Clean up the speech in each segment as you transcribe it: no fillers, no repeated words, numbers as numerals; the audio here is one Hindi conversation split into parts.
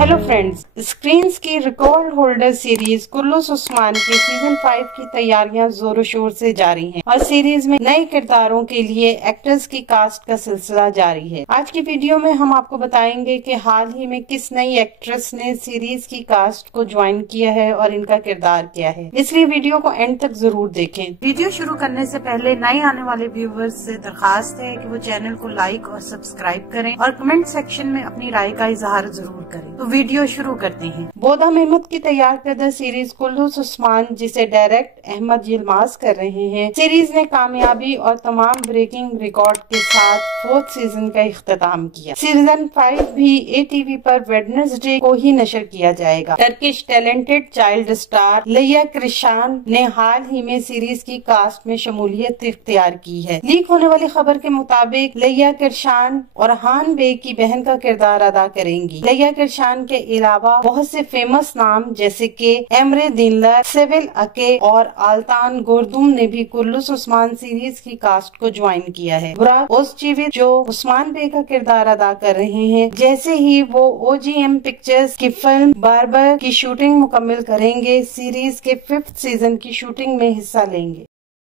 हेलो फ्रेंड्स, स्क्रीन्स की रिकॉर्ड होल्डर सीरीज कुल्लूस उस्मान के सीजन 5 की तैयारियां जोरों शोर से जारी हैं और सीरीज में नए किरदारों के लिए एक्टर्स की कास्ट का सिलसिला जारी है। आज की वीडियो में हम आपको बताएंगे कि हाल ही में किस नई एक्ट्रेस ने सीरीज की कास्ट को ज्वाइन किया है और इनका किरदार क्या है, इसलिए वीडियो को एंड तक जरूर देखें। वीडियो शुरू करने से पहले नए आने वाले व्यूवर्स से दरखास्त है कि वो चैनल को लाइक और सब्सक्राइब करें और कमेंट सेक्शन में अपनी राय का इजहार जरूर करें। तो वीडियो शुरू करते हैं। बोधा मेहमद की तैयार करदा सीरीज कुल्लूस उस्मान, जिसे डायरेक्ट अहमद यिल्माज कर रहे हैं, सीरीज ने कामयाबी और तमाम ब्रेकिंग रिकॉर्ड के साथ 4th सीजन का इख्तिताम किया। सीजन 5 भी ATV पर वेडनेसडे को ही नशर किया जाएगा। टर्किश टैलेंटेड चाइल्ड स्टार लैया कृशान ने हाल ही में सीरीज की कास्ट में शमूलियत इख्तियार की है। लीक होने वाली खबर के मुताबिक लैया कृशान और हान बे की बहन का किरदार अदा करेंगी। लैया कृशान के अलावा बहुत से फेमस नाम जैसे कि एमरे दिनलर, सेविल अके और आल्तान गोरदुम ने भी कुल्लूस उस्मान सीरीज की कास्ट को ज्वाइन किया है। बुराक ओज़चीवित जो उस्मान बे का किरदार अदा कर रहे हैं, जैसे ही वो OGM पिक्चर्स की फिल्म बार्बर की शूटिंग मुकम्मल करेंगे, सीरीज के 5th सीजन की शूटिंग में हिस्सा लेंगे।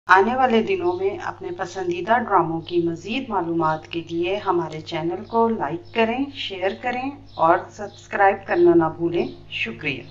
आने वाले दिनों में अपने पसंदीदा ड्रामों की मजीद मालूमात के लिए हमारे चैनल को लाइक करें, शेयर करें और सब्सक्राइब करना ना भूलें। शुक्रिया।